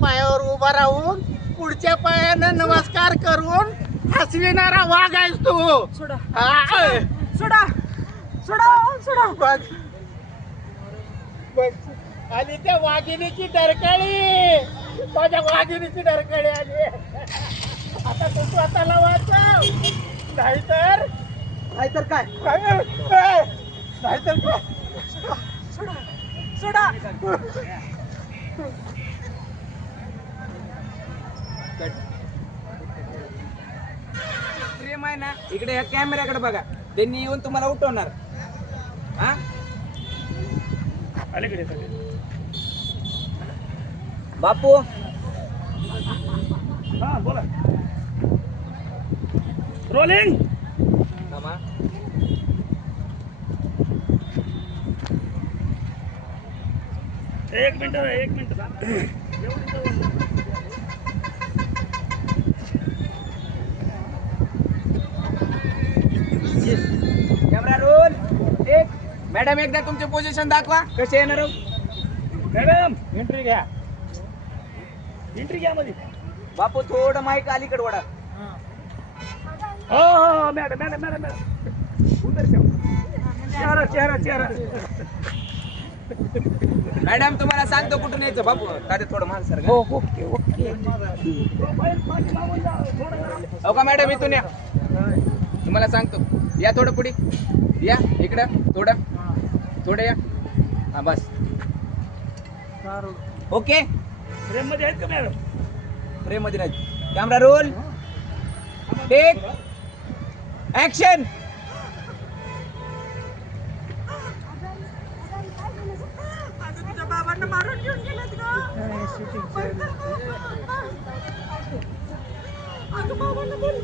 पायावर उभा राहून पुढच्या पायानं नमस्कार करून हसविणारा वाघ आहेस तू. सोडा हा. सोडा सोडा सोडा. बघ बघ आली त्या वाघिणीची डरकाळी, माझ्या वाघिणीची डरकाळी आली. आता तू स्वतःला वाचव, नाहीतर नाहीतर काय? नाहीतर काय? सोडा सोडा. प्रेम आहे ना, इकडे या कॅमेऱ्याकडे बघा. त्यांनी येऊन तुम्हाला उठवणार. हा अलीकडे बापू, हा बोला. रोलिंग. थांबा. एक मिनिट कॅमेरा रोल. एक मॅडम, एकदा तुमचे पोझिशन दाखवा, कसे येणार हो? मॅडम एंट्री घ्या. एंट्री घ्या मध्ये. बापू थोडं माईक अलीकडे वडा. हो हो मॅडम मॅडम मॅडम मॅडम उधर चेहरा चेहरा चेहरा. मॅडम तुम्हाला सांगतो कुठून यायचं. बापू काय थोडं मान सर. हो ओके ओके. हो का मॅडम, इथून या. तुम्हाला सांगतो, या थोडं पुढे या. इकडं थोडं या. हा बस. ओके. फ्रेम मध्ये आहेत का मॅडम? फ्रेम मध्ये नाही. Camera roll. Take action. तुझ्या बाबांना मारून घेऊन गेलेत ग. अगं बाबांना बोल.